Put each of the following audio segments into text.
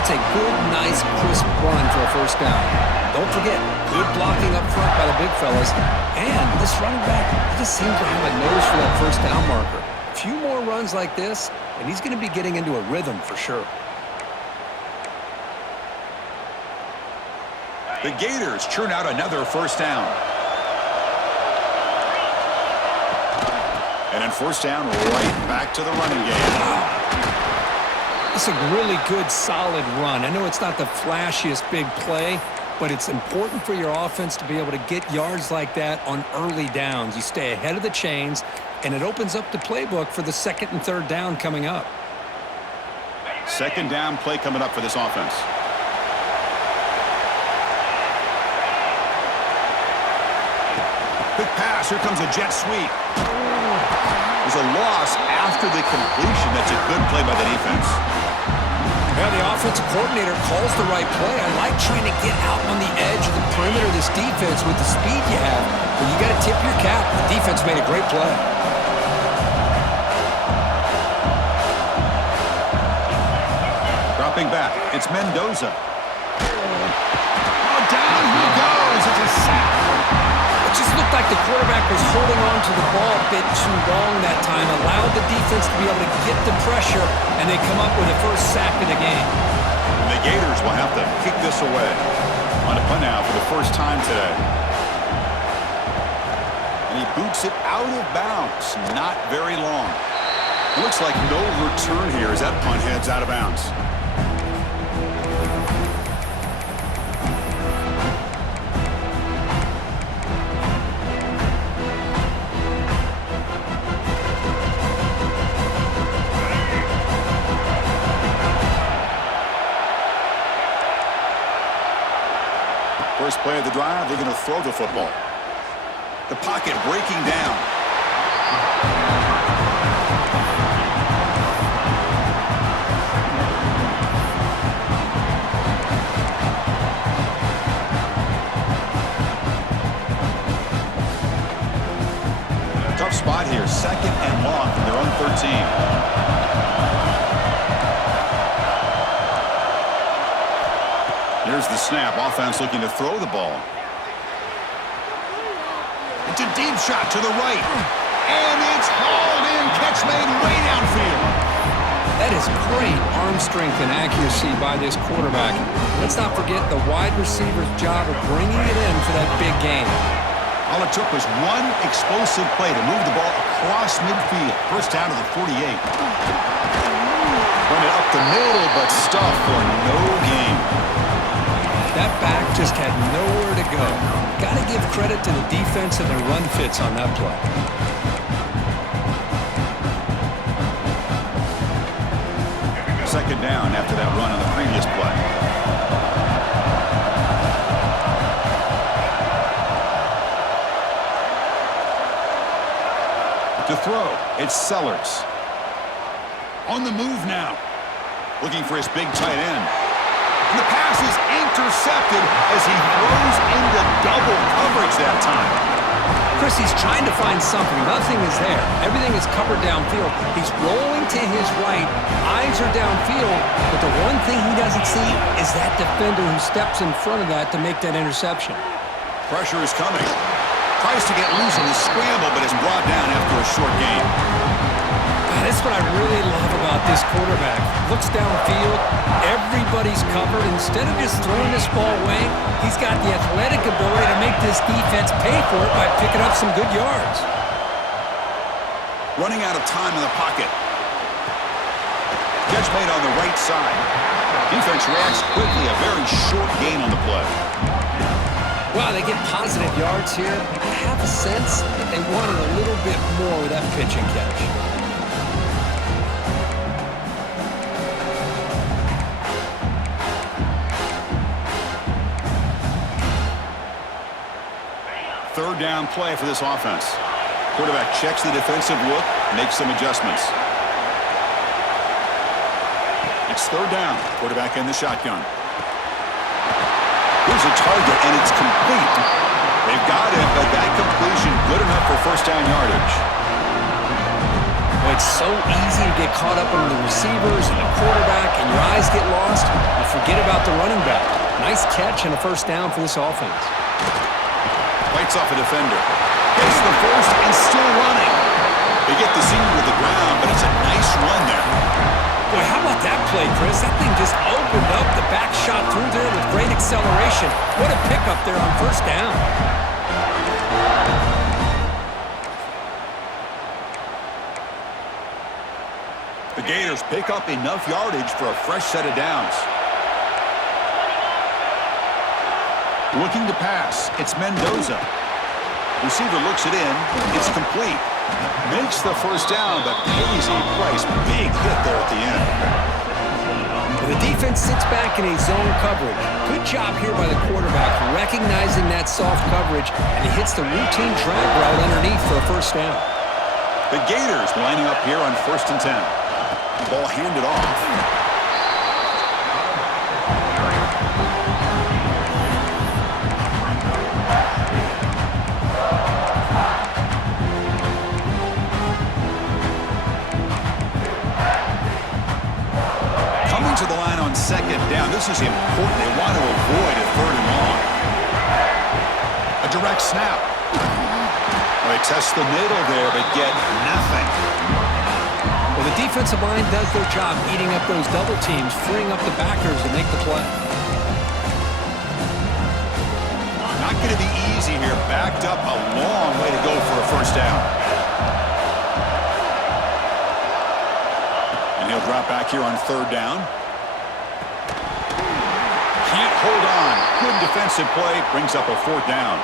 That's a good, nice, crisp run for a first down. Don't forget, good blocking up front by the big fellas. And this running back, he just seems to have a nose for that first down marker. A few more runs like this, and he's going to be getting into a rhythm for sure. The Gators churn out another first down. And then first down, right back to the running game. It's a really good, solid run. I know it's not the flashiest big play, but it's important for your offense to be able to get yards like that on early downs. You stay ahead of the chains, and it opens up the playbook for the second and third down coming up. Second down play coming up for this offense. Quick pass. Here comes a jet sweep. There's a loss after the completion. That's a good play by the defense. Yeah, the offensive coordinator calls the right play. I like trying to get out on the edge of the perimeter of this defense with the speed you have. But you got to tip your cap. The defense made a great play. Dropping back. It's Mendoza. Oh, down he goes. It's a sack. It just looked like the quarterback was holding on to the ball a bit too long that time, allowed the defense to be able to get the pressure, and they come up with the first sack of the game. And the Gators will have to kick this away. On a punt now for the first time today. And he boots it out of bounds. Not very long. It looks like no return here as that punt heads out of bounds. First play of the drive, they're going to throw the football. The pocket breaking down. Tough spot here, second and long from their own 13. Here's the snap. Offense looking to throw the ball. It's a deep shot to the right. And it's hauled in. Catch made way downfield. That is great arm strength and accuracy by this quarterback. Let's not forget the wide receiver's job of bringing it in for that big game. All it took was one explosive play to move the ball across midfield. First down to the 48. Run it up the middle, but stuffed for no gain. That back just had nowhere to go. Got to give credit to the defense and their run fits on that play. Second down after that run on the previous play. To throw, it's Sellers. On the move now. Looking for his big tight end. And the pass is intercepted as he throws into double coverage that time. Chris, he's trying to find something. Nothing is there. Everything is covered downfield. He's rolling to his right. Eyes are downfield. But the one thing he doesn't see is that defender who steps in front of that to make that interception. Pressure is coming. Tries to get loose on the scramble, but is brought down after a short gain. That's what I really love about this quarterback. Looks downfield, everybody's covered. Instead of just throwing this ball away, he's got the athletic ability to make this defense pay for it by picking up some good yards. Running out of time in the pocket. Catch made on the right side. Defense reacts quickly, a very short gain on the play. Wow, they get positive yards here. I have a sense that they wanted a little bit more with that pitch and catch. Third down play for this offense. Quarterback checks the defensive look, makes some adjustments. It's third down. Quarterback in the shotgun. Here's a target, and it's complete. They've got it, but that completion good enough for first down yardage. Well, Well, it's so easy to get caught up in the receivers and the quarterback, and your eyes get lost. You forget about the running back. Nice catch and a first down for this offense. Fights off a defender. Gets the first and still running. They get the senior to the ground, but it's a nice run there. Boy, how about that play, Chris? That thing just opened up. The back shot through there with great acceleration. What a pickup there on first down. The Gators pick up enough yardage for a fresh set of downs. Looking to pass. It's Mendoza. Receiver looks it in. It's complete. Makes the first down, but pays a price. Big hit there at the end. The defense sits back in a zone coverage. Good job here by the quarterback, recognizing that soft coverage, and he hits the routine drag route underneath for a first down. The Gators lining up here on 1st and 10. Ball handed off. To the line on 2nd down. This is important. They want to avoid a 3rd and long. A direct snap. They test the middle there, but get nothing. Well, the defensive line does their job eating up those double teams, freeing up the backers to make the play. Not going to be easy here. Backed up a long way to go for a first down. And he'll drop back here on 3rd down. Can't hold on. Good defensive play. Brings up a 4th down.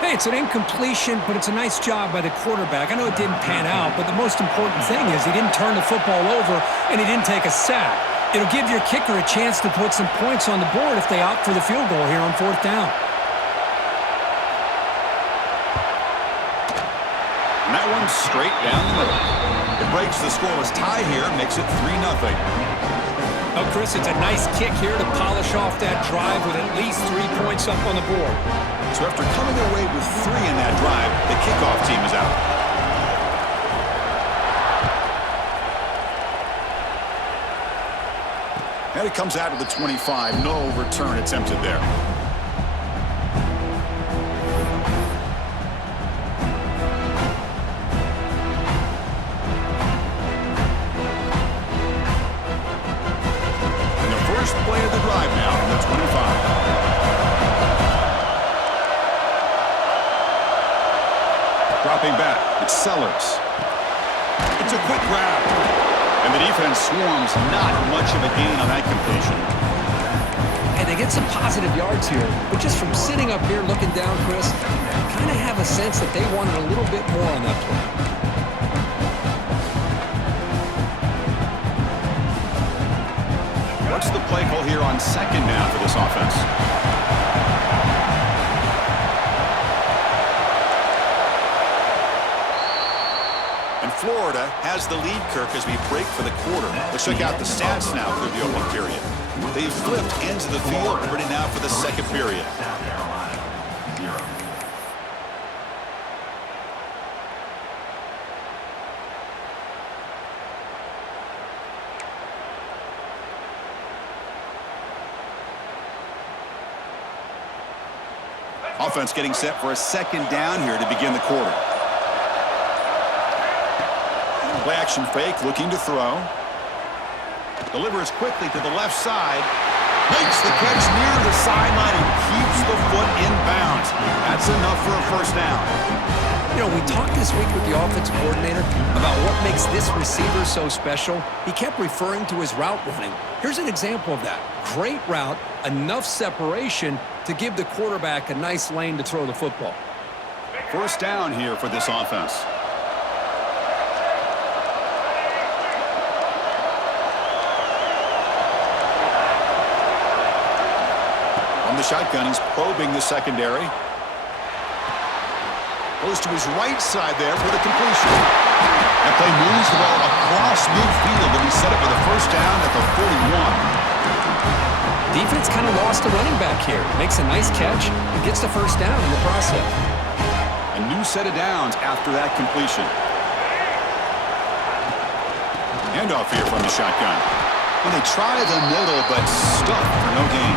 Hey, it's an incompletion, but it's a nice job by the quarterback. I know it didn't pan out, but the most important thing is he didn't turn the football over and he didn't take a sack. It'll give your kicker a chance to put some points on the board if they opt for the field goal here on 4th down. And that one's straight down the middle. It breaks the scoreless tie here, makes it 3-0. Oh, Chris, it's a nice kick here to polish off that drive with at least 3 points up on the board. So after coming away with 3 in that drive, the kickoff team is out. And it comes out of the 25. No return attempted there. Play of the drive now from the 25. Dropping back, it's Sellers. It's a quick grab. And the defense swarms. Not much of a gain on that completion. And they get some positive yards here. But just from sitting up here looking down, Chris, I kind of have a sense that they wanted a little bit more on that play. What's the play call here on 2nd down for this offense? And Florida has the lead, Kirk, as we break for the quarter. Let's check out the stats now through the opening period. They've flipped ends of the field, ready now for the 2nd period. Offense getting set for a 2nd down here to begin the quarter. Play action fake, looking to throw. Delivers quickly to the left side. Makes the catch near the sideline and keeps the foot in bounds. That's enough for a first down. You know, we talked this week with the offensive coordinator about what makes this receiver so special. He kept referring to his route running. Here's an example of that. Great route, enough separation to give the quarterback a nice lane to throw the football. First down here for this offense. On the shotgun, he's probing the secondary. Goes to his right side there for the completion. That play moves the ball across midfield, and he set up with a first down at the 41. Defense kind of lost a running back here. Makes a nice catch and gets the first down in the process. A new set of downs after that completion. Handoff here from the shotgun. And they try the middle, but stuck for no gain.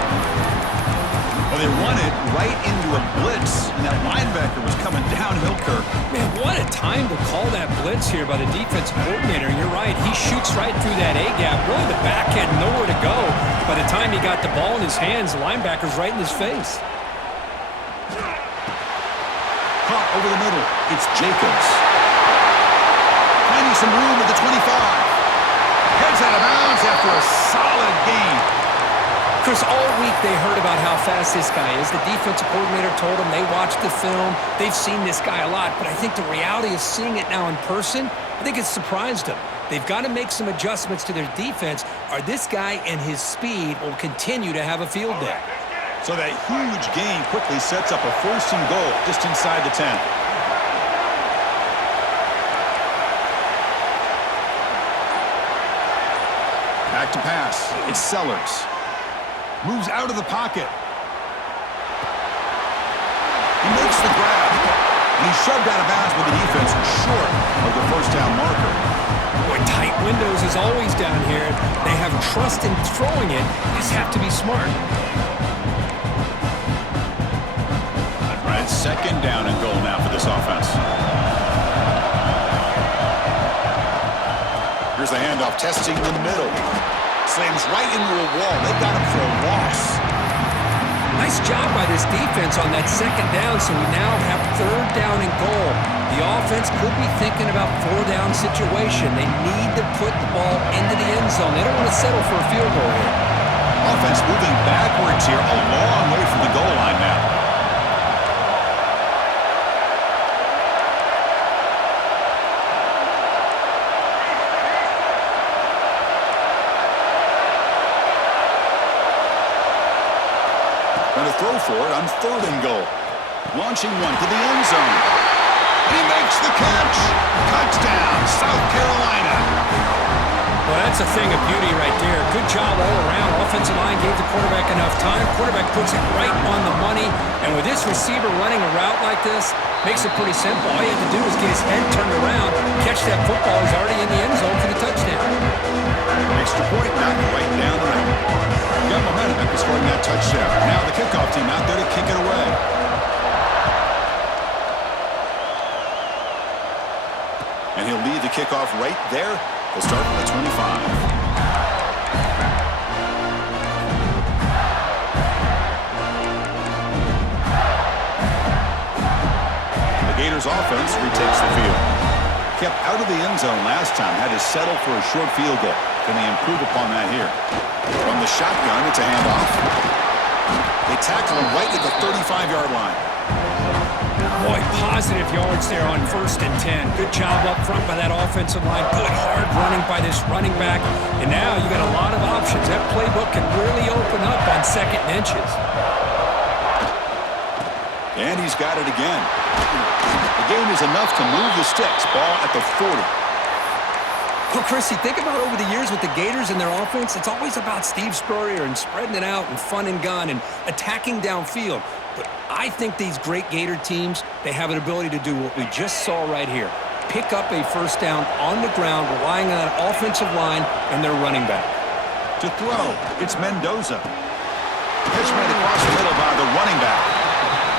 Well, they run it right into a blitz, and that linebacker was coming downhill, Kirk. Man, what a time to call that blitz here by the defensive coordinator. You're right. He shoots right through that A-gap. Really, the back had nowhere to go. By the time he got the ball in his hands, the linebacker's right in his face. Caught over the middle. It's Jacobs. Finding some room at the 25. Heads out of bounds after a solid gain. Chris, all week they heard about how fast this guy is. The defensive coordinator told them they watched the film. They've seen this guy a lot, but I think the reality of seeing it now in person, I think it's surprised them. They've got to make some adjustments to their defense, or this guy and his speed will continue to have a field day. So that huge gain quickly sets up a 1st and goal just inside the 10. Back to pass. It's Sellers. Moves out of the pocket. He makes the grab. And he's shoved out of bounds with the defense short of the 1st down marker. Boy, tight windows is always down here. They have trust in throwing it. They just have to be smart. All right, 2nd down and goal now for this offense. Here's the handoff, testing the middle. Slams right into a wall. They got him for a loss. Nice job by this defense on that 2nd down, so we now have 3rd down and goal. The offense could be thinking about 4th down situation. They need to put the ball into the end zone. They don't want to settle for a field goal here. Offense moving backwards here, a long way from the goal line now. Going to throw for it on 3rd and goal. Launching one to the end zone. And he makes the catch. Touchdown, South Carolina. Well, that's a thing of beauty right there. Good job all around. Offensive line gave the quarterback enough time. Quarterback puts it right on the money. And with this receiver running a route like this, makes it pretty simple. All you have to do is get his head turned around, catch that football. He's already in the end zone for the touchdown. Extra point, knocked right down the middle. Got momentum after scoring that touchdown. Now the kickoff team out there to kick it away. And he'll lead the kickoff right there. He'll start from the 25. The Gators offense retakes the field. Kept out of the end zone last time, had to settle for a short field goal. Can they improve upon that here? From the shotgun, it's a handoff. They tackle him right at the 35-yard line. Boy, positive yards there on 1st and 10. Good job up front by that offensive line. Good hard running by this running back. And now you got a lot of options. That playbook can really open up on 2nd and inches. And he's got it again. The game is enough to move the sticks. Ball at the 40. Well, Chrissy, think about over the years with the Gators and their offense, it's always about Steve Spurrier and spreading it out and fun and gun and attacking downfield. But I think these great Gator teams, they have an ability to do what we just saw right here. Pick up a 1st down on the ground, relying on that offensive line and their running back. To throw, it's Mendoza. Pitch made across the middle by the running back.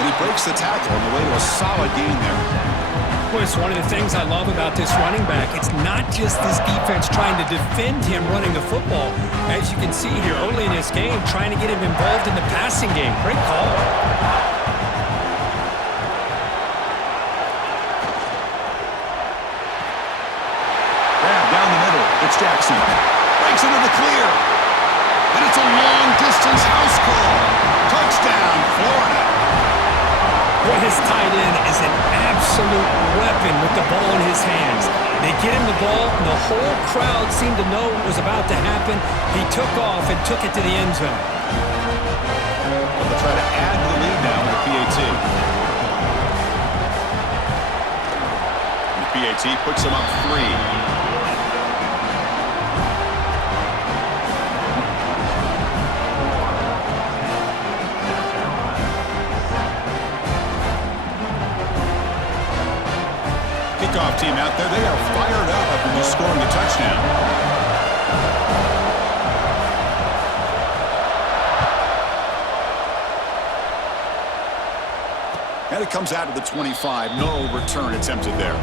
And he breaks the tackle on the way to a solid gain there. Well, it's one of the things I love about this running back. It's not just this defense trying to defend him running the football. As you can see here early in this game, trying to get him involved in the passing game. Great call. Grab down the middle. It's Jackson. Breaks into the clear. And it's a long-distance house call. Touchdown, Florida. Boy, his tight end is an absolute weapon with the ball in his hands. They get him the ball, and the whole crowd seemed to know what was about to happen. He took off and took it to the end zone. Well, they'll try to add to the lead now with the PAT. And the PAT puts him up 3. Kickoff team out there, they are fired up after just scoring a touchdown. it comes out to the 25. No return attempted there.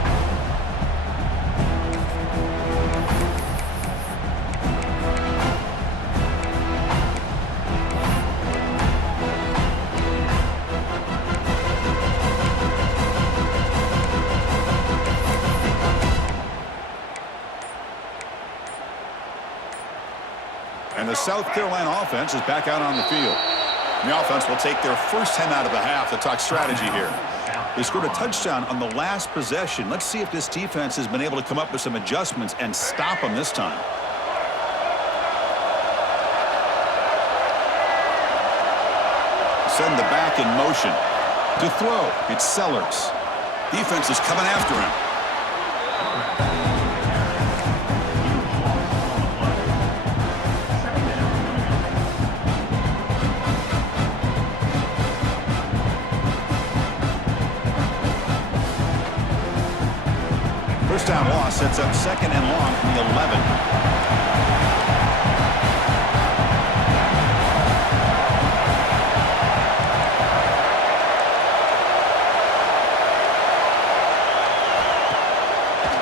And the South Carolina offense is back out on the field. And the offense will take their first 10 out of the half to talk strategy here. They scored a touchdown on the last possession. Let's see if this defense has been able to come up with some adjustments and stop them this time. Send the back in motion. To throw, it's Sellers. Defense is coming after him. First down loss sets up second and long from the 11.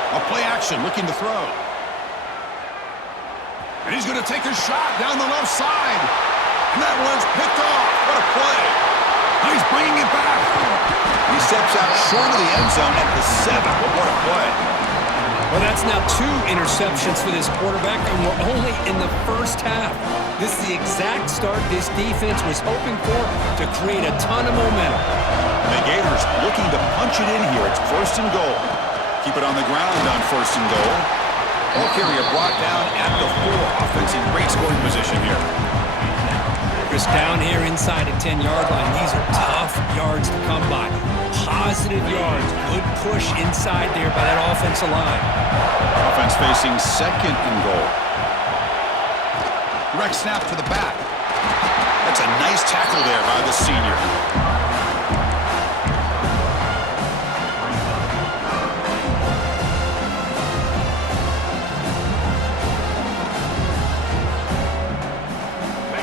A play action looking to throw. And he's going to take a shot down the left side. And that one's picked off. What a play. Now he's bringing it back. He steps out short of the end zone at the 7. But what a play. Well, that's now 2 interceptions for this quarterback, and we're only in the first half. This is the exact start this defense was hoping for to create a ton of momentum. And the Gators looking to punch it in here. It's first and goal. Keep it on the ground on first and goal. Ball carrier brought down at the 4. Offense in great scoring position here. Just down here inside the 10-yard line. These are tough yards to come by. Positive yards. Good push inside there by that offensive line. Offense facing second and goal. Direct snap to the back. That's a nice tackle there by the senior.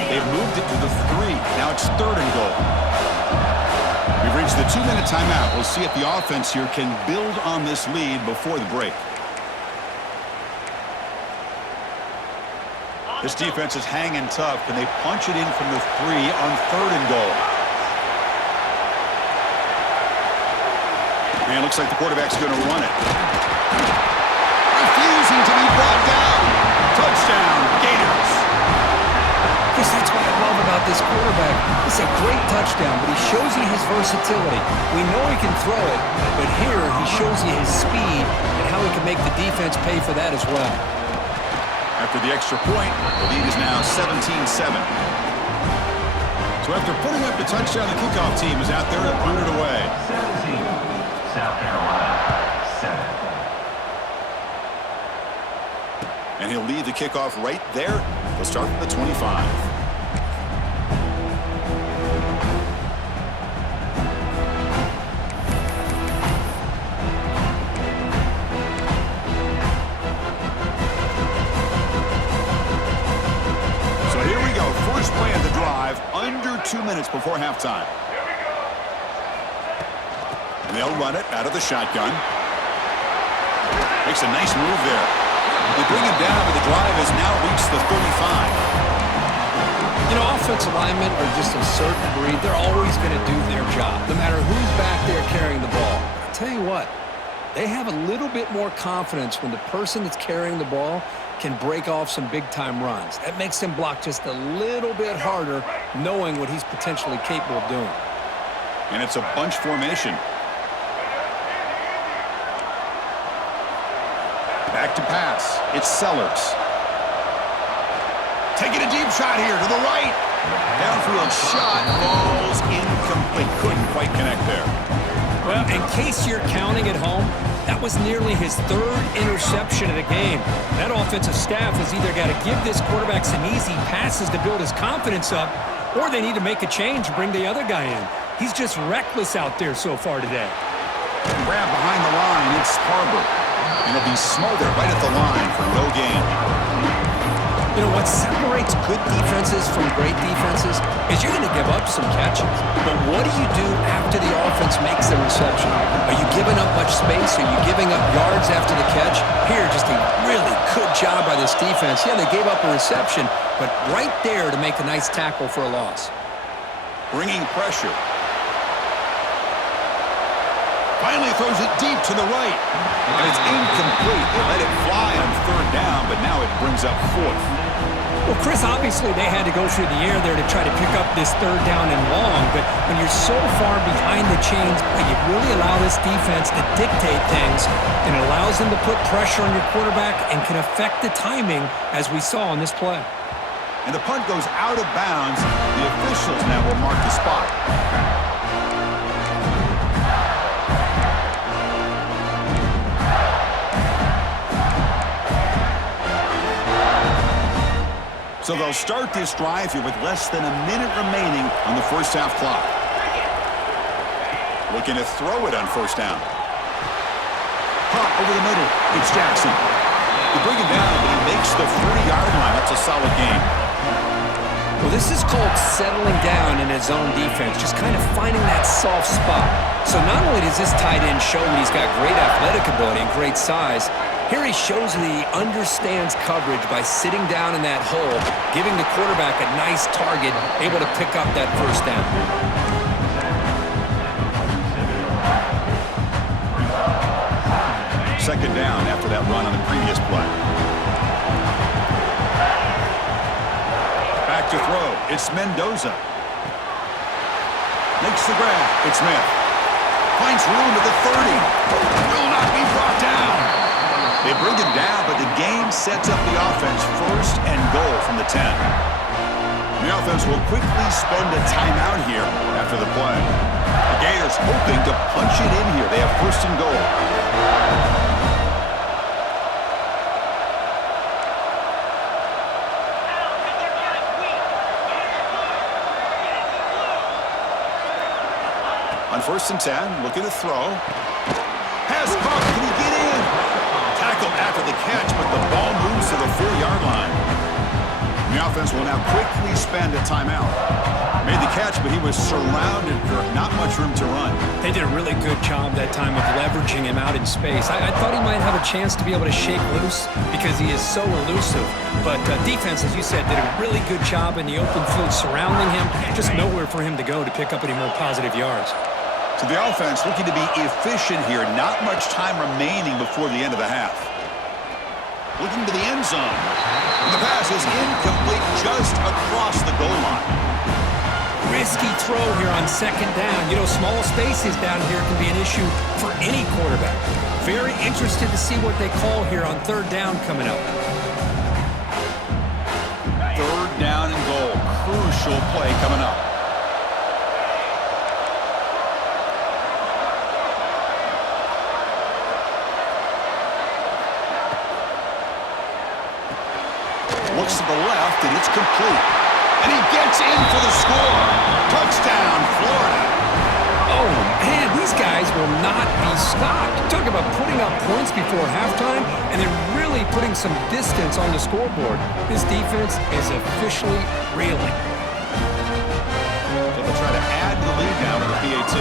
They've moved it to the 3. Now it's third and goal. We've reached the 2-minute timeout. We'll see if the offense here can build on this lead before the break. This defense is hanging tough. Can they punch it in from the 3 on third and goal? And it looks like the quarterback's going to run it. Refusing to be brought down. Touchdown, Gators. Because that's what I love about this quarterback. It's a great touchdown, but he shows you his versatility. We know he can throw it, but here he shows you his speed and how he can make the defense pay for that as well. After the extra point, the lead is now 17-7. So after putting up the touchdown, the kickoff team is out there to boot it away. 17, South Carolina, 7. And he'll lead the kickoff right there. He'll start from the 25. So here we go. First play of the drive, under 2 minutes before halftime. And they'll run it out of the shotgun. Makes a nice move there. They bring him down, but the drive has now reached the 35. You know, offensive linemen are just a certain breed. They're always going to do their job, no matter who's back there carrying the ball. I'll tell you what, they have a little bit more confidence when the person that's carrying the ball can break off some big-time runs. That makes them block just a little bit harder, knowing what he's potentially capable of doing. And it's a bunch formation. Back to pass. It's Sellers. Taking a deep shot here to the right. Downfield shot falls incomplete. Couldn't quite connect there. Well, in case you're counting at home, that was nearly his 3rd interception of the game. That offensive staff has either got to give this quarterback some easy passes to build his confidence up, or they need to make a change and bring the other guy in. He's just reckless out there so far today. Grab behind the line. It's Harbor. And he'll be smothered right at the line for no gain. You know, what separates good defenses from great defenses is you're going to give up some catches. But what do you do after the offense makes the reception? Are you giving up much space? Are you giving up yards after the catch? Here, just a really good job by this defense. Yeah, they gave up a reception, but right there to make a nice tackle for a loss. Bringing pressure. Finally throws it deep to the right. And it's incomplete. They let it fly on third down, but now it brings up fourth. Well, Chris, obviously they had to go through the air there to try to pick up this third down and long, but when you're so far behind the chains, you really allow this defense to dictate things, and it allows them to put pressure on your quarterback and can affect the timing, as we saw on this play. And the punt goes out of bounds. The officials now will mark the spot. So they'll start this drive here with less than a minute remaining on the first half clock. Looking to throw it on first down. Caught over the middle. It's Jackson. They bring him down, but he makes the 40-yard line. That's a solid game. Well, this is called settling down in his own defense, just kind of finding that soft spot. So not only does this tight end show that he's got great athletic ability and great size, here he shows that he understands coverage by sitting down in that hole, giving the quarterback a nice target, able to pick up that first down. Second down after that run on the previous play. Back to throw. It's Mendoza. Makes the grab. It's Smith. Finds room at the 30. Will not be brought down. They bring him down, but the game sets up the offense first and goal from the 10. The offense will quickly spend a timeout here after the play. The Gators hoping to punch it in here. They have first and goal. On first and 10, looking to throw. Has caught. Can he get in? Tackled after the catch, but the ball moves to the 4-yard line. The offense will now quickly spend a timeout. Made the catch, but he was surrounded, Kirk. Not much room to run. They did a really good job that time of leveraging him out in space. I thought he might have a chance to be able to shake loose because he is so elusive. But defense, as you said, did a really good job in the open field surrounding him. Just nowhere for him to go to pick up any more positive yards. So the offense looking to be efficient here. Not much time remaining before the end of the half. Looking to the end zone. And the pass is incomplete just across the goal line. Risky throw here on second down. You know, small spaces down here can be an issue for any quarterback. Very interested to see what they call here on third down coming up. Third down and goal. Crucial play coming up. Looks to the left, and it's complete. And he gets in for the score. Touchdown, Florida. Oh, man, these guys will not be stopped. Talk about putting up points before halftime, and then really putting some distance on the scoreboard. This defense is officially reeling. So they'll try to add the lead now with the PAT.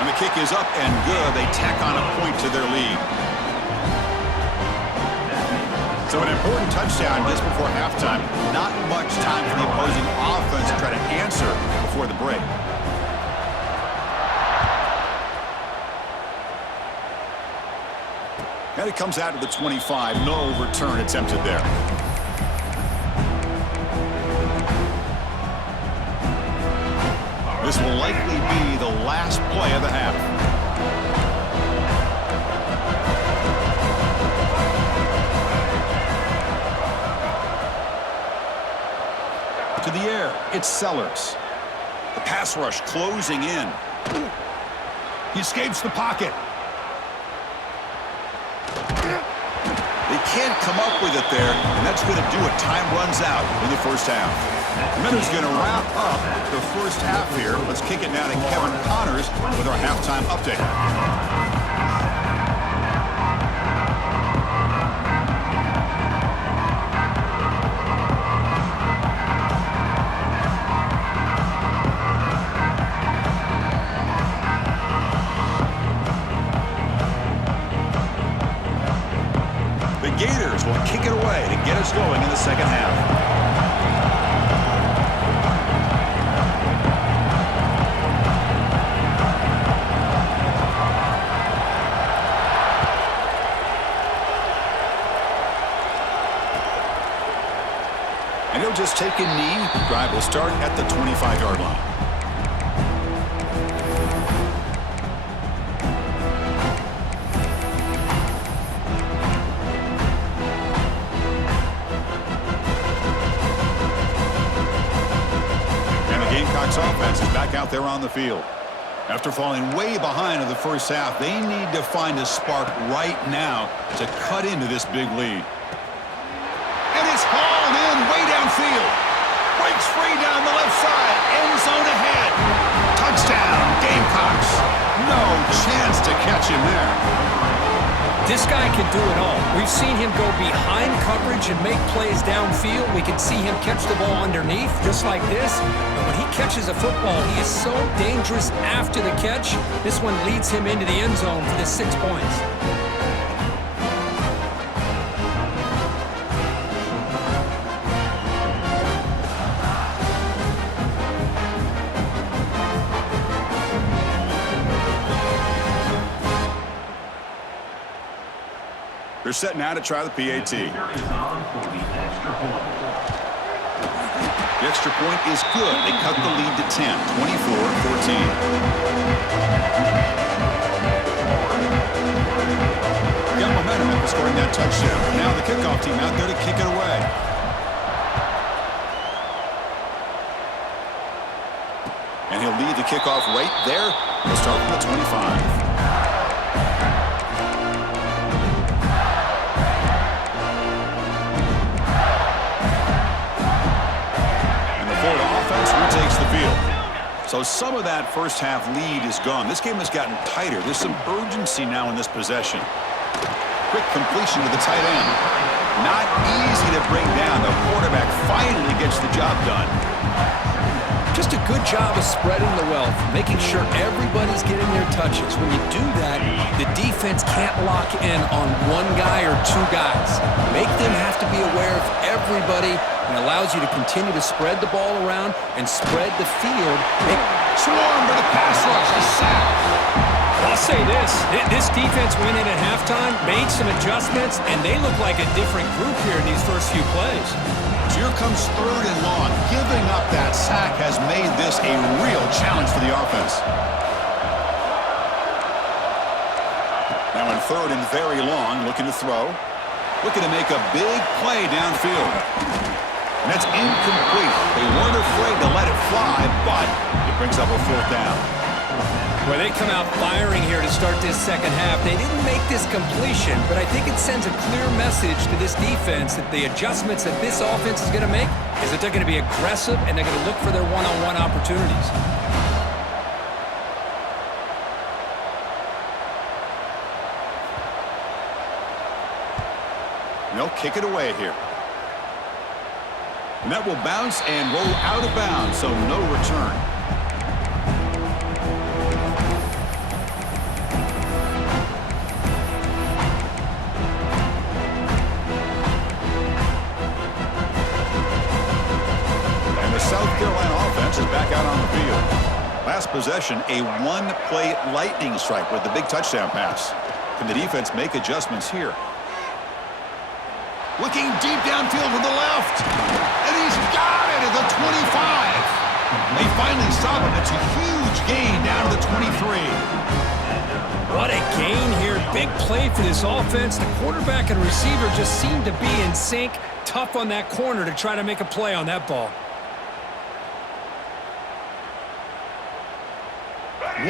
And the kick is up and good. They tack on a point to their lead. So an important touchdown just before halftime. Not much time for the opposing offense to try to answer before the break. And it comes out to the 25. No return attempted there. This will likely be the last play of the half. To the air, it's Sellers. The pass rush closing in. He escapes the pocket. They can't come up with it there, and that's going to do it. Time runs out in the first half. Miller's going to wrap up the first half here. Let's kick it down to Kevin Connors with our halftime update. The Gators will kick it away to get us going in the second half. And he'll just take a knee. Drive will start at the 25-yard line. And the Gamecocks offense is back out there on the field. After falling way behind in the first half, they need to find a spark right now to cut into this big lead. And it's hauled in way downfield. Breaks free down the left side. End zone ahead. Touchdown, Gamecocks. No chance to catch him there. This guy can do it all. We've seen him go behind coverage and make plays downfield. We can see him catch the ball underneath, just like this. And when he catches a football, he is so dangerous after the catch. This one leads him into the end zone for the 6 points. They're set now to try the PAT. The extra point is good. They cut the lead to 10, 24-14. Got momentum after scoring that touchdown. Now the kickoff team out there to kick it away. And he'll lead the kickoff right there. He'll start from the 25. Takes the field. So some of that first half lead is gone. This game has gotten tighter. There's some urgency now in this possession. Quick completion to the tight end. Not easy to bring down. The quarterback finally gets the job done. Just a good job of spreading the wealth, making sure everybody's getting their touches. When you do that, the defense can't lock in on one guy or two guys. Make them have to be aware of everybody, and allows you to continue to spread the ball around and spread the field. Swarmed by the pass rush, a sack. I'll say this defense went in at halftime, made some adjustments, and they look like a different group here in these first few plays. So here comes 3rd and long. Giving up that sack has made this a real challenge for the offense. Now in 3rd and very long, looking to throw. Looking to make a big play downfield. And that's incomplete. They weren't afraid to let it fly, but it brings up a 4th down. Well, they come out firing here to start this second half. They didn't make this completion, but I think it sends a clear message to this defense that the adjustments that this offense is going to make is that they're going to be aggressive and they're going to look for their one-on-one opportunities. And they'll kick it away here. And that will bounce and roll out of bounds, so no return. South Carolina offense is back out on the field. Last possession, a one-play lightning strike with the big touchdown pass. Can the defense make adjustments here? Looking deep downfield to the left. And he's got it at the 25. They finally stop him. It's a huge gain down to the 23. What a gain here. Big play for this offense. The quarterback and receiver just seem to be in sync. Tough on that corner to try to make a play on that ball.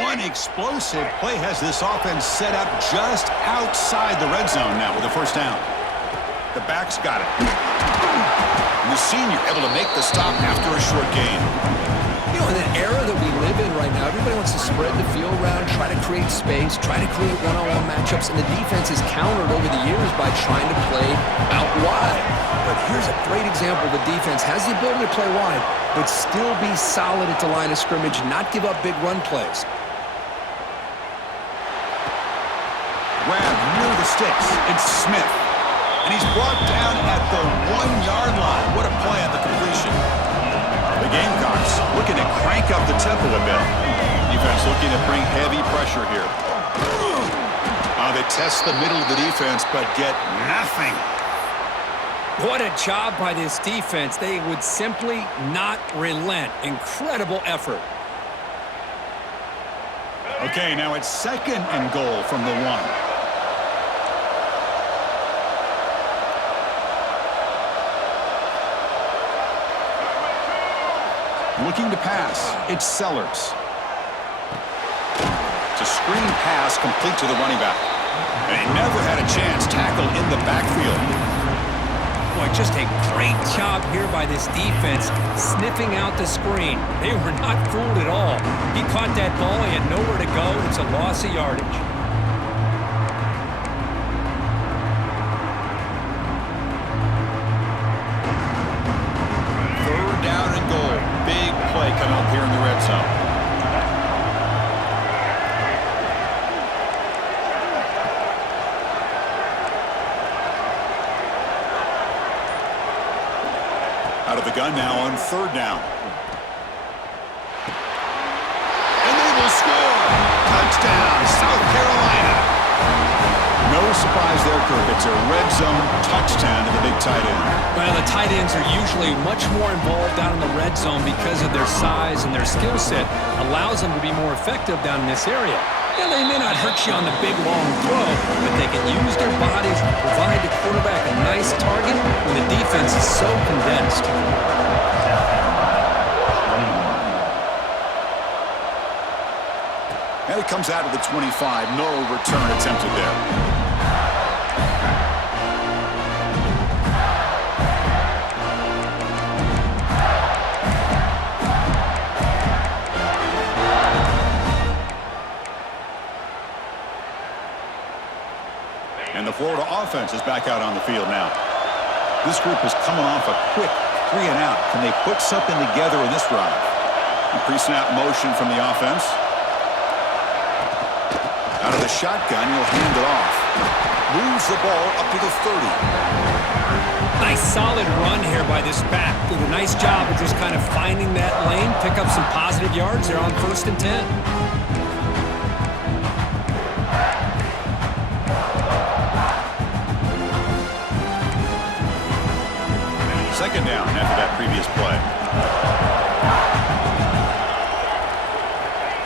One explosive play has this offense set up just outside the red zone now with a 1st down. The back's got it. And the senior able to make the stop after a short gain. You know, in the era that we live in right now, everybody wants to spread the field around, try to create space, try to create one-on-one matchups, and the defense is countered over the years by trying to play out wide. But here's a great example. The defense has the ability to play wide, but still be solid at the line of scrimmage, not give up big run plays. Grab near the sticks. It's Smith. And he's brought down at the 1-yard line. What a play on the completion. The Gamecocks looking to crank up the tempo a bit. Defense looking to bring heavy pressure here. They test the middle of the defense, but get nothing. What a job by this defense. They would simply not relent. Incredible effort. Okay, now it's 2nd and goal from the 1. Looking to pass. It's Sellers. It's a screen pass complete to the running back. And he never had a chance tackled in the backfield. Boy, just a great job here by this defense, sniffing out the screen. They were not fooled at all. He caught that ball. He had nowhere to go. It's a loss of yardage. Third down and goal. Big play coming up here in the red zone. Out of the gun now on 3rd down. And they will score! Touchdown, South Carolina! No surprise there, Kirk. It's a red zone touchdown to the big tight end. Well, the tight ends are usually much more involved down in the red zone because of their size and their skill set. Allows them to be more effective down in this area. Yeah, they may not hurt you on the big, long throw, but they can use their bodies to provide the quarterback a nice target when the defense is so condensed. And it comes out of the 25. No return attempted there. And the Florida offense is back out on the field now. This group is coming off a quick 3-and-out. Can they put something together in this drive? A pre-snap motion from the offense. Out of the shotgun, he'll hand it off. Moves the ball up to the 30. Nice solid run here by this back. Did a nice job of just kind of finding that lane, pick up some positive yards. They're on 1st and 10. 2nd down after that previous play.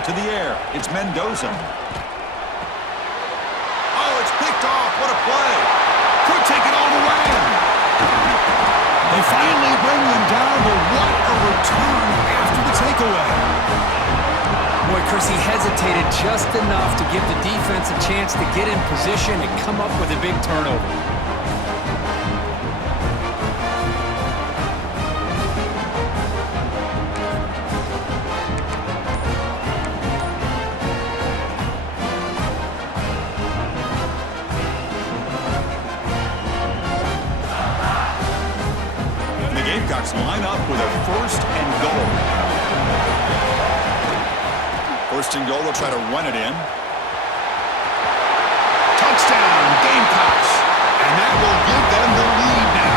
To the air, it's Mendoza. Oh, it's picked off. What a play. Could take it all the way. They finally bring him down, but what a return after the takeaway. Boy, Chris, he hesitated just enough to give the defense a chance to get in position and come up with a big turnover. Gamecocks line up with a 1st and goal. 1st and goal, they'll try to run it in. Touchdown, Gamecocks! And that will give them the lead now.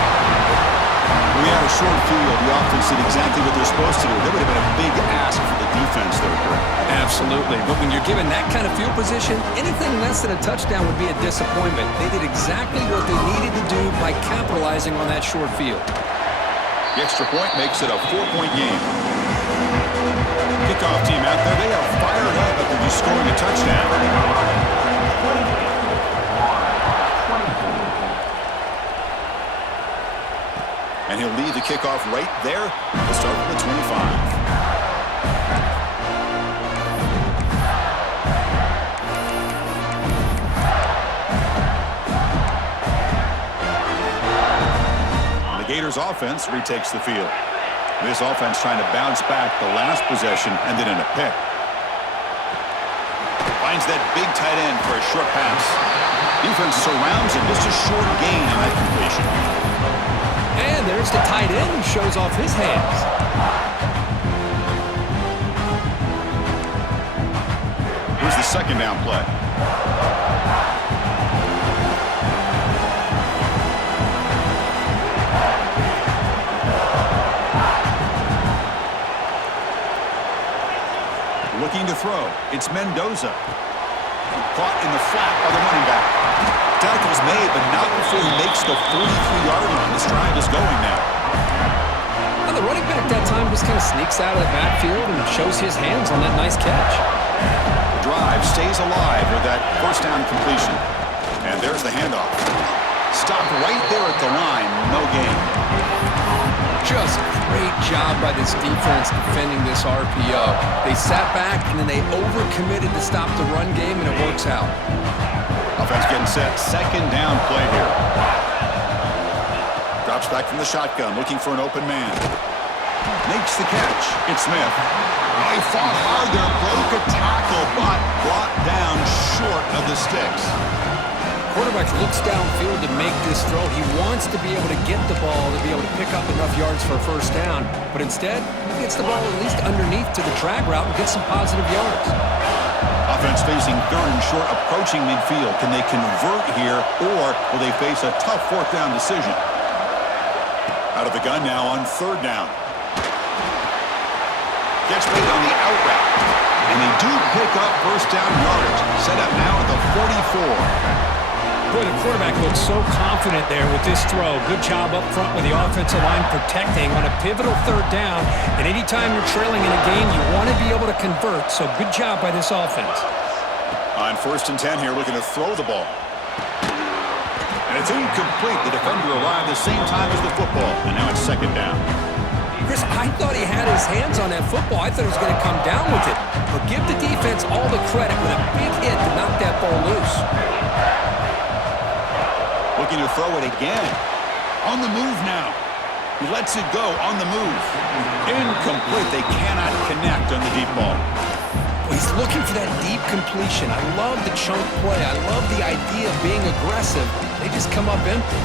We had a short field. The offense did exactly what they're supposed to do. That would have been a big ask for the defense there, correct? Absolutely. But when you're given that kind of field position, anything less than a touchdown would be a disappointment. They did exactly what they needed to do by capitalizing on that short field. The extra point makes it a 4-point game. Kickoff team out there, they are fired up after just scoring a touchdown. And he'll lead the kickoff right there. We'll start with the 25. Gators offense retakes the field. This offense trying to bounce back the last possession, ended in a pick. Finds that big tight end for a short pass. Defense surrounds him, just a short gain on that completion. And there's the tight end who shows off his hands. Here's the 2nd down play. throw. It's Mendoza. Caught in the flat by the running back. Tackle's made, but not before he makes the 43-yard line. This drive is going now. Well, the running back that time just kind of sneaks out of the backfield and shows his hands on that nice catch. The drive stays alive with that first down completion. And there's the handoff. Stopped right there at the line. No gain. Just great job by this defense defending this RPO. They sat back and then they overcommitted to stop the run game, and it works out. Offense getting set. Second down play here. Drops back from the shotgun, looking for an open man. Makes the catch. It's Smith. Oh, he fought hard there, broke a tackle, but brought down short of the sticks. Quarterback looks downfield to make this throw. He wants to be able to get the ball to be able to pick up enough yards for a first down, but instead, he gets the ball at least underneath to the drag route and gets some positive yards. Offense facing third and short, approaching midfield. Can they convert here, or will they face a tough fourth down decision? Out of the gun now on third down. Gets made on the out route. And they do pick up first down yardage. Set up now at the 44. Boy, the quarterback looks so confident there with this throw. Good job up front with the offensive line protecting on a pivotal third down. And anytime you're trailing in a game, you want to be able to convert. So good job by this offense. On 1st and 10 here, looking to throw the ball. And it's incomplete. The defender arrived the same time as the football. And now it's second down. Chris, I thought he had his hands on that football. I thought he was going to come down with it. But give the defense all the credit with a big hit to knock that ball loose. Looking to throw it again. On the move now. He lets it go on the move. Incomplete. They cannot connect on the deep ball. He's looking for that deep completion. I love the chunk play. I love the idea of being aggressive. They just come up empty.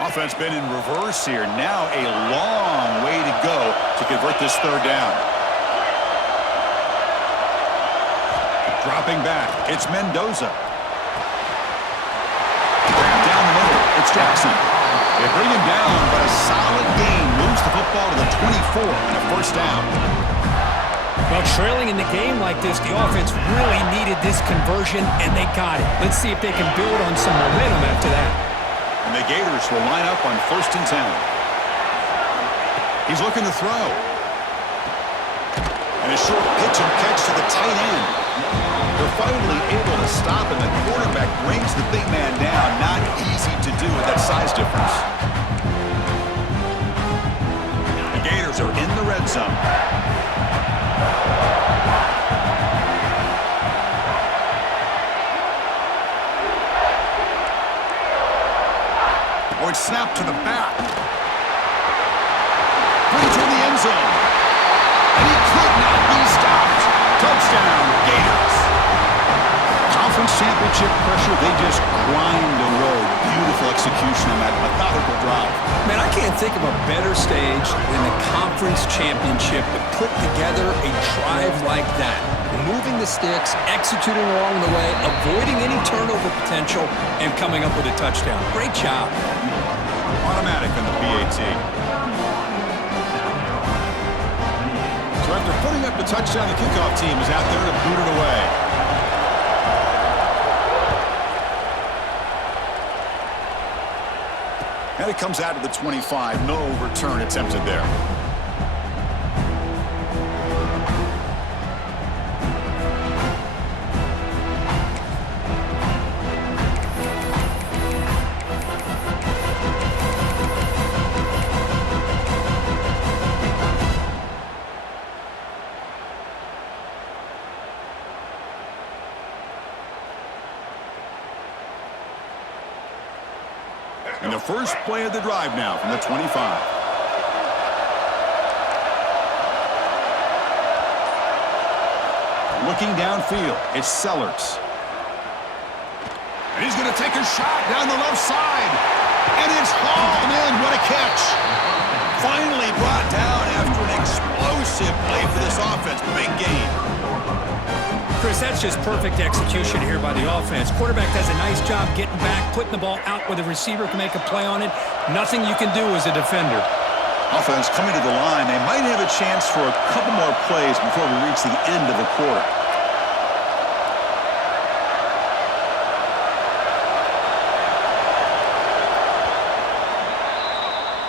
Offense been in reverse here. Now a long way to go to convert this third down. Dropping back. It's Mendoza. Down the middle. It's Jackson. They bring him down, but a solid gain moves the football to the 24 and a first down. Well, trailing in the game like this, the offense really needed this conversion, and they got it. Let's see if they can build on some momentum after that. And the Gators will line up on 1st and 10. He's looking to throw. And a short pitch and catch to the tight end. They're finally able to stop, and the quarterback brings the big man down. Not easy to do with that size difference. The Gators are in the red zone. It's snapped to the back. Brings her in the end zone. And he could not be stopped. Touchdown, Gators. Conference championship pressure, they just grind the road. Beautiful execution on that methodical drive. Man, I can't think of a better stage than the conference championship to put together a drive like that. Moving the sticks, executing along the way, avoiding any turnover potential, and coming up with a touchdown. Great job. Automatic on the PAT. So after putting up the touchdown, the kickoff team is out there to boot it away. And it comes out to the 25. No return attempted there. And the first play of the drive now from the 25. Looking downfield, it's Sellers. And he's going to take a shot down the left side. And it's hauled in. What a catch. Finally brought down after an explosive play for this offense. Big game. Chris, that's just perfect execution here by the offense. Quarterback does a nice job getting back, putting the ball out where the receiver can make a play on it. Nothing you can do as a defender. Offense coming to the line. They might have a chance for a couple more plays before we reach the end of the quarter.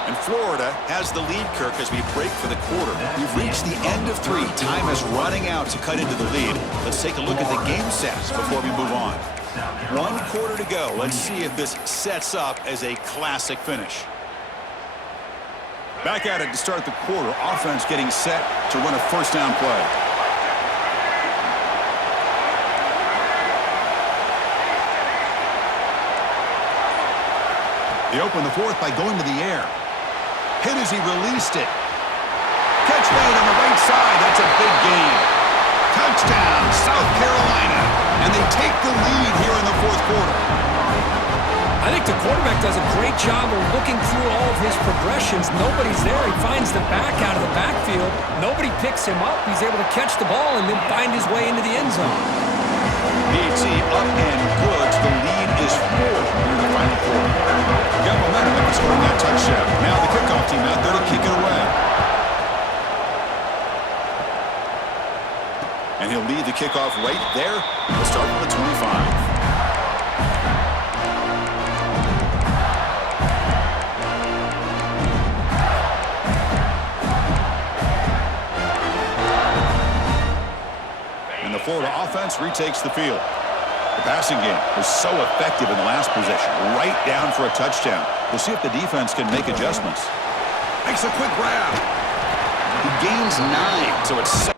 And Florida has the lead, Kirk, as we break for the quarter. We've reached the end of 3. Time is running out to cut into the lead. Let's take a look at the game stats before we move on. 1 quarter to go. Let's see if this sets up as a classic finish. Back at it to start the quarter. Offense getting set to run a first down play. They open the 4th by going to the air. Hit as he released it. Catch made on the right side. That's a big gain. Touchdown, South Carolina. And they take the lead here in the 4th quarter. I think the quarterback does a great job of looking through all of his progressions. Nobody's there. He finds the back out of the backfield. Nobody picks him up. He's able to catch the ball and then find his way into the end zone. PAT up and good. The lead is 4 in the final quarter. Got momentum after scoring that touchdown. Now the kickoff team out there to kick it away. And he'll lead the kickoff right there. We'll start from the 25. And the Florida offense retakes the field. The passing game was so effective in the last possession, right down for a touchdown. We'll see if the defense can make adjustments. Makes a quick grab. He gains 9, so it's 7.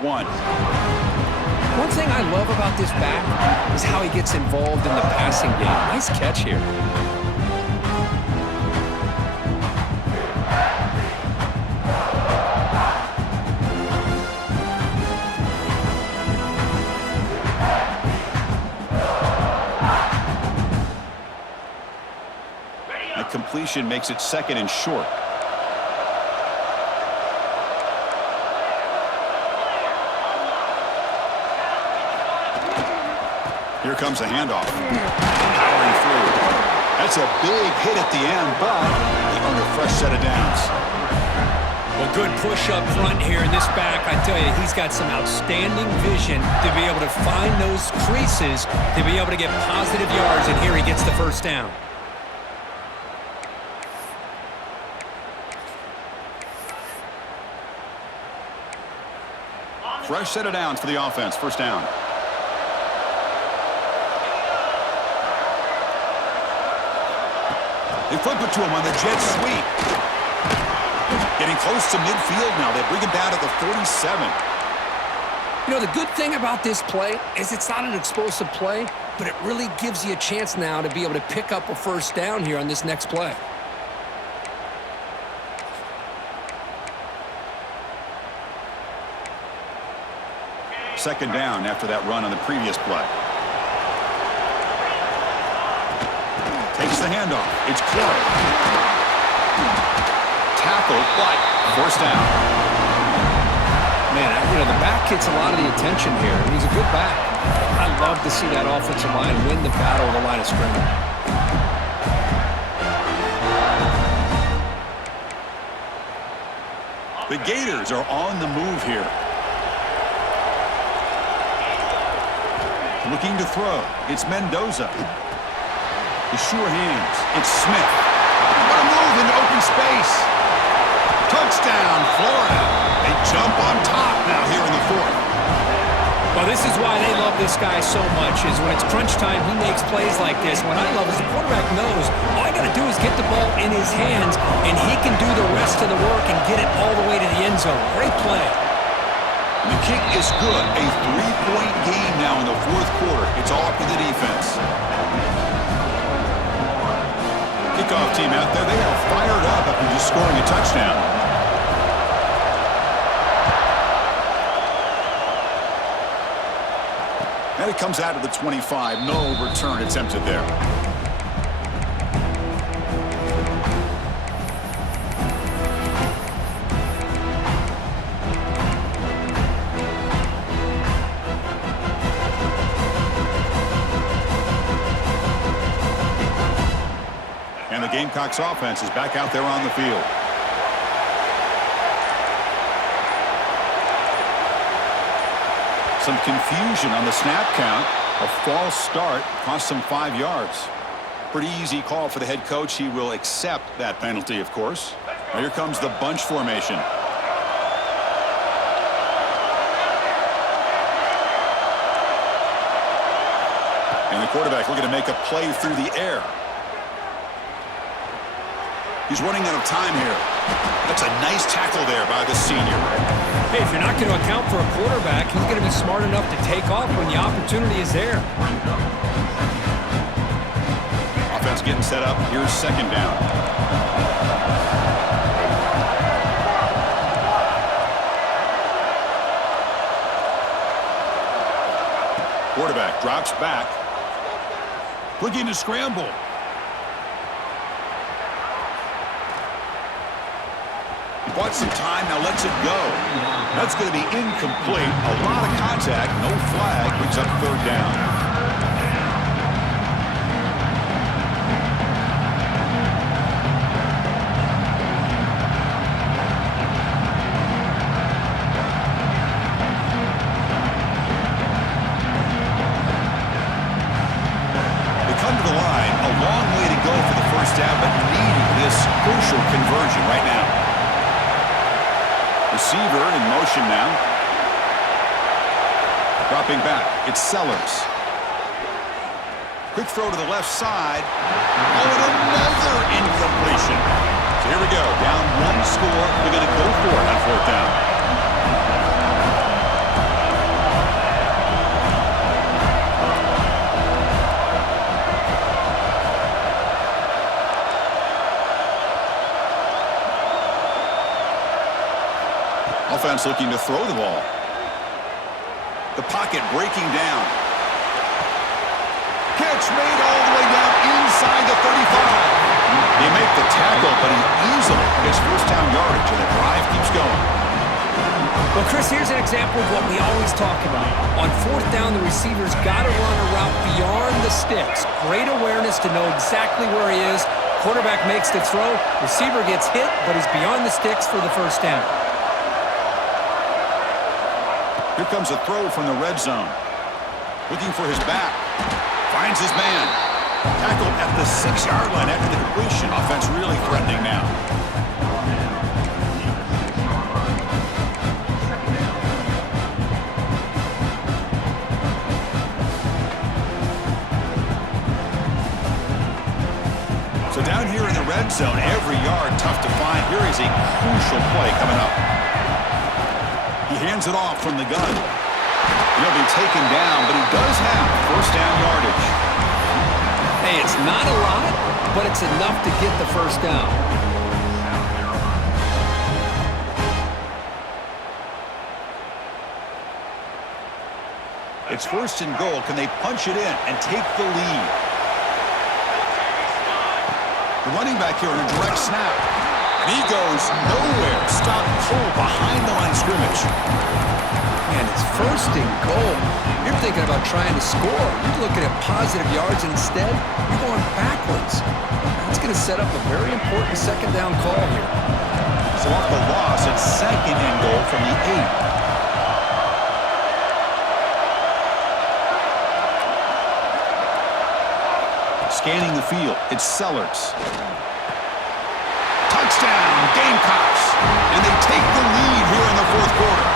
One thing I love about this back is how he gets involved in the passing game. Nice catch here. That completion makes it 2nd and short. Here comes the handoff. Powering through. That's a big hit at the end, but they earn a fresh set of downs. Well, good push up front here in this back. I tell you, he's got some outstanding vision to be able to find those creases, to be able to get positive yards, and here he gets the first down. Fresh set of downs for the offense. First down. They flip it to him on the jet sweep. Getting close to midfield now. They bring him down to the 47. You know, the good thing about this play is it's not an explosive play, but it really gives you a chance now to be able to pick up a first down here on this next play. Second down after that run on the previous play. Takes the handoff. It's Clark. Tackle, but first down. Man, you know, the back gets a lot of the attention here. He's a good back. I love to see that offensive line win the battle of the line of scrimmage. The Gators are on the move here. Looking to throw. It's Mendoza. The sure hands. It's Smith. What a move into open space. Touchdown, Florida. They jump on top now here in the 4th. Well, this is why they love this guy so much, is when it's crunch time, he makes plays like this. What I love is the quarterback knows all I got to do is get the ball in his hands, and he can do the rest of the work and get it all the way to the end zone. Great play. And the kick is good. A 3-point game now in the fourth quarter. It's all up to the defense. Kickoff team out there. They are fired up after just scoring a touchdown. And it comes out of the 25. No return attempted there. And the Gamecocks offense is back out there on the field. Some confusion on the snap count. A false start cost him 5 yards. Pretty easy call for the head coach. He will accept that penalty, of course. Now here comes the bunch formation. And the quarterback looking to make a play through the air. He's running out of time here. That's a nice tackle there by the senior. Hey, if you're not going to account for a quarterback, he's going to be smart enough to take off when the opportunity is there. Offense getting set up. Here's second down. Quarterback drops back. Looking to scramble. Bought some time, now lets it go. That's going to be incomplete. A lot of contact, no flag, brings up third down. They come to the line, a long way to go for the first down, but needing this crucial conversion right now. Receiver in motion now. Dropping back. It's Sellers. Quick throw to the left side. Oh, and another incompletion. So here we go. Down one score. They're going to go for it on fourth down. Offense looking to throw the ball. The pocket breaking down. Catch made all the way down inside the 35. They make the tackle, but he easily gets first down yardage, and the drive keeps going. Well, Chris, here's an example of what we always talk about. On fourth down, the receiver's got to run a route beyond the sticks. Great awareness to know exactly where he is. Quarterback makes the throw. Receiver gets hit, but he's beyond the sticks for the first down. Here comes a throw from the red zone. Looking for his back. Finds his man. Tackled at the 6-yard line after the completion. Offense really threatening now. So down here in the red zone, every yard tough to find. Here is a crucial play coming up. He hands it off from the gun. He'll be taken down, but he does have first down yardage. Hey, it's not a lot, but it's enough to get the first down. It's first and goal. Can they punch it in and take the lead? The running back here on a direct snap. And he goes nowhere. Stop cold behind the line of scrimmage. And it's first and goal. You're thinking about trying to score. You're looking at positive yards instead. You're going backwards. That's going to set up a very important second down call here. So off the loss, it's second and goal from the 8. Scanning the field, it's Sellers. Touchdown, Gamecocks. And they take the lead here in the fourth quarter.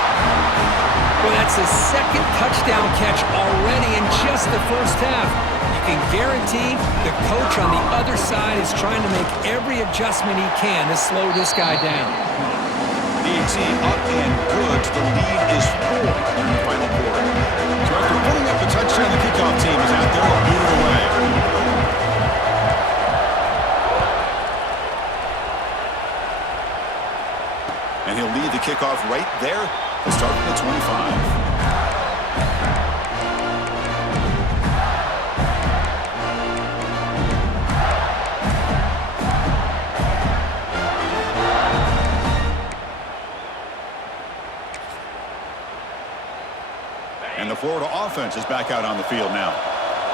Well, that's his second touchdown catch already in just the first half. You can guarantee the coach on the other side is trying to make every adjustment he can to slow this guy down. DT up and good. The lead is 4 in the final quarter. So after putting up the touchdown, the kickoff team is out there to boot it away. And he'll lead the kickoff right there to start from the 25. And the Florida offense is back out on the field now.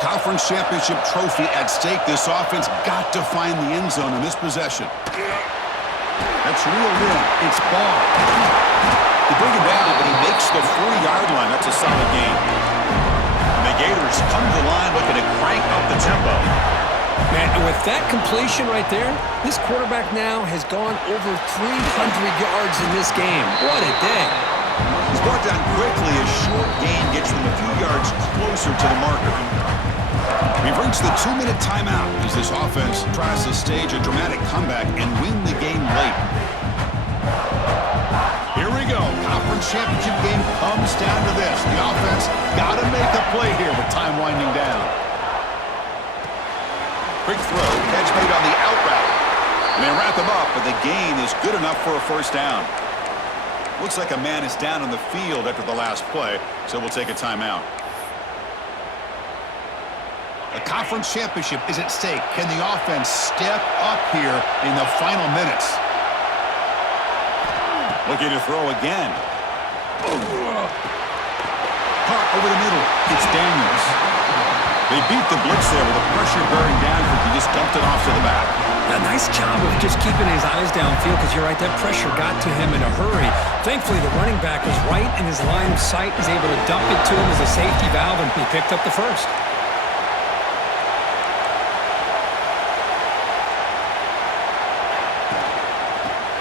Conference championship trophy at stake. This offense got to find the end zone in this possession. That's reeled in. It's Barr. They bring him down, but he makes the 40-yard line. That's a solid gain. And the Gators come to the line looking to crank up the tempo. Man, and with that completion right there, this quarterback now has gone over 300 yards in this game. What a day. He's brought down quickly. A short gain gets them a few yards closer to the marker. We've reached the 2-minute timeout as this offense tries to stage a dramatic comeback and win the game late. Here we go. Conference championship game comes down to this. The offense got to make a play here with time winding down. Quick throw. Catch made on the out route. And they wrap him up, but the gain is good enough for a first down. Looks like a man is down on the field after the last play, so we'll take a timeout. A conference championship is at stake. Can the offense step up here in the final minutes? Looking to throw again. Caught over the middle. It's Daniels. They beat the blitz there with the pressure bearing down, but he just dumped it off to the back. A nice job of just keeping his eyes downfield, because you're right, that pressure got to him in a hurry. Thankfully, the running back was right in his line of sight, was able to dump it to him as a safety valve, and he picked up the first.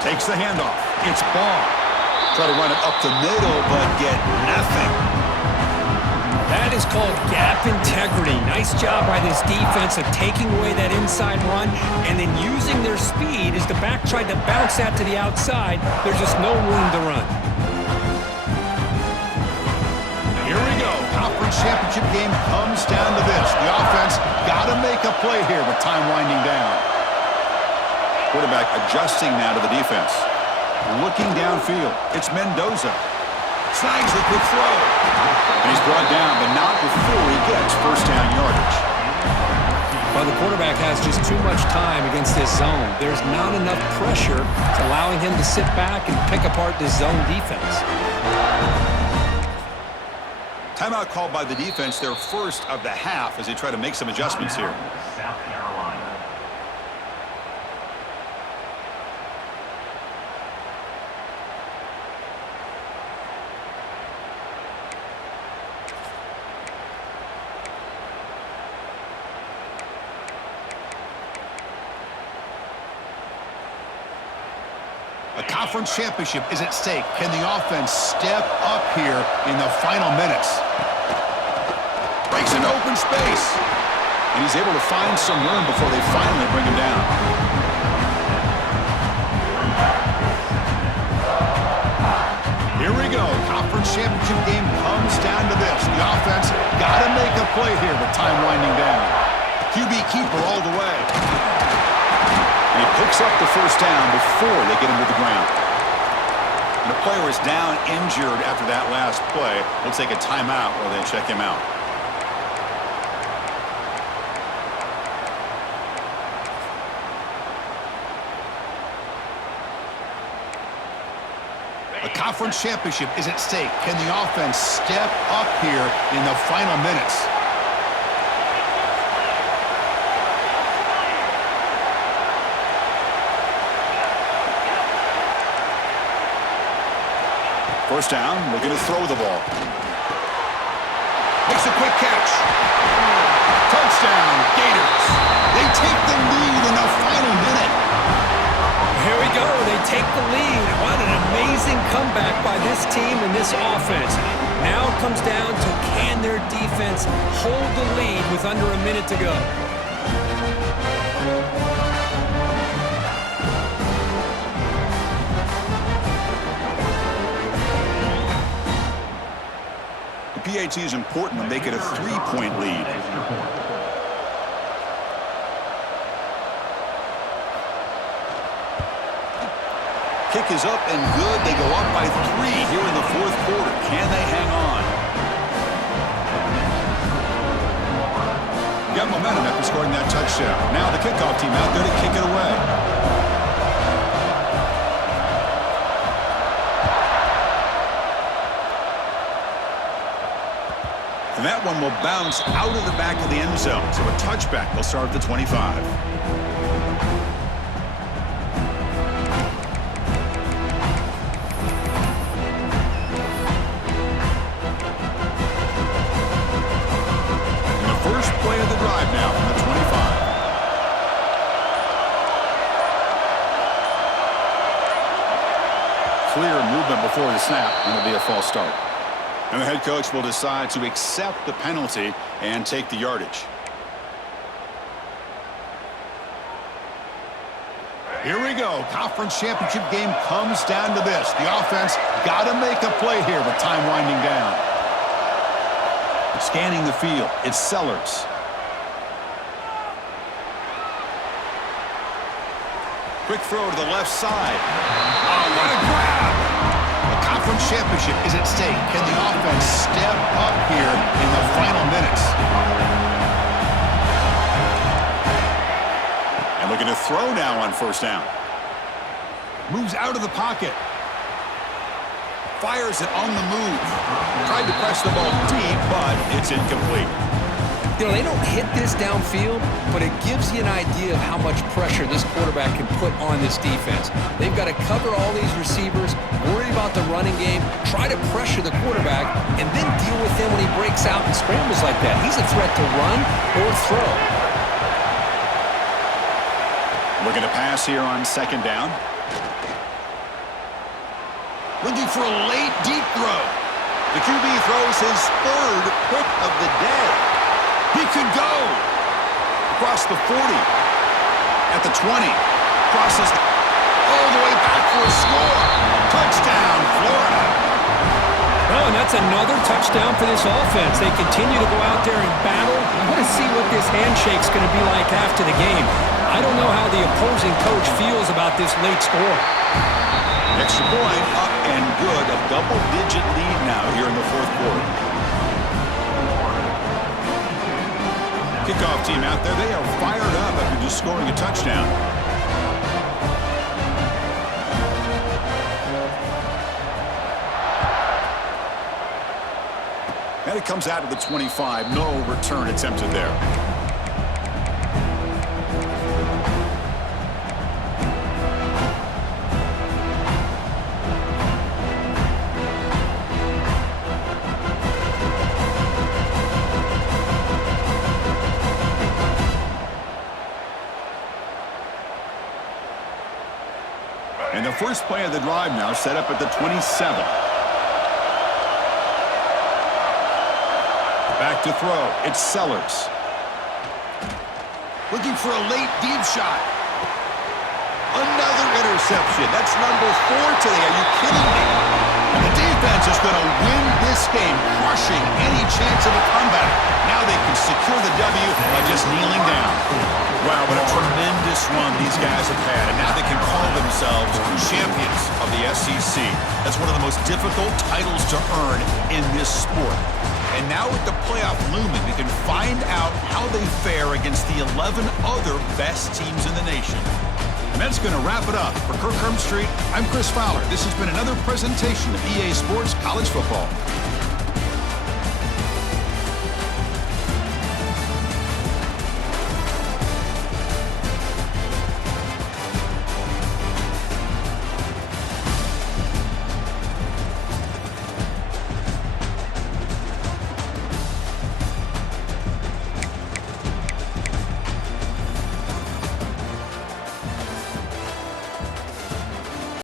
Takes the handoff. It's Barr. Try to run it up the middle, but get nothing. That is called gap integrity. Nice job by this defense of taking away that inside run and then using their speed as the back tried to bounce that to the outside. There's just no room to run. Here we go. Conference championship game comes down to this. The offense got to make a play here with time winding down. Quarterback adjusting now to the defense. Looking downfield. It's Mendoza. Snags the quick throw. And he's brought down, but not before he gets first down yardage. Well, the quarterback has just too much time against this zone. There's not enough pressure allowing him to sit back and pick apart this zone defense. Timeout called by the defense, their first of the half, as they try to make some adjustments here. South Carolina. A conference championship is at stake. Can the offense step up here in the final minutes? Breaks into open space. And he's able to find some room before they finally bring him down. Here we go. Conference championship game comes down to this. The offense got to make a play here with time winding down. QB keeper all the way. And he picks up the first down before they get him to the ground. And the player is down injured after that last play. We'll take a timeout while they check him out. A conference championship is at stake. Can the offense step up here in the final minutes? First down, looking to throw the ball. Makes a quick catch. Touchdown, Gators. They take the lead in the final minute. Here we go. They take the lead. What an amazing comeback by this team and this offense. Now it comes down to, can their defense hold the lead with under a minute to go? PAT is important when they get a 3-point lead. Extra point. Kick is up and good. They go up by 3 here in the fourth quarter. Can they hang on? Got momentum after scoring that touchdown. Now the kickoff team out there to kick it away. And that one will bounce out of the back of the end zone. So a touchback will start at the 25. First play of the drive now from the 25. Clear movement before the snap, and it'll be a false start. And the head coach will decide to accept the penalty and take the yardage. Here we go. Conference championship game comes down to this. The offense got to make a play here with time winding down. Scanning the field, it's Sellers. Quick throw to the left side. Oh, what a grab! The conference championship is at stake. Can the offense step up here in the final minutes? And looking to throw now on first down. Moves out of the pocket. Fires it on the move. Tried to press the ball deep, but it's incomplete. You know, they don't hit this downfield, but it gives you an idea of how much pressure this quarterback can put on this defense. They've got to cover all these receivers, worry about the running game, try to pressure the quarterback, and then deal with him when he breaks out and scrambles like that. He's a threat to run or throw. Looking to pass here on second down. Looking for a late, deep throw. The QB throws his third pick of the day. He could go. Across the 40. At the 20. Crosses all the way back for a score. Touchdown, Florida. Oh, and that's another touchdown for this offense. They continue to go out there and battle. I want to see what this handshake's going to be like after the game. I don't know how the opposing coach feels about this late score. Extra point, up and good. A double-digit lead now here in the fourth quarter. Kickoff team out there. They are fired up after just scoring a touchdown. And it comes out of the 25. No return attempted there. And the first play of the drive now set up at the 27. Back to throw. It's Sellers. Looking for a late deep shot. Another interception. That's number 4 today. Are you kidding me? And the defense is going to win this game, crushing any chance of a comeback. Now they can secure the W by just kneeling down. Wow, what a tremendous run these guys have had, and now they can call themselves champions of the SEC. That's one of the most difficult titles to earn in this sport. And now with the playoff looming, we can find out how they fare against the 11 other best teams in the nation. And that's going to wrap it up. For Kirk Herbstreit, I'm Chris Fowler. This has been another presentation of EA Sports College Football.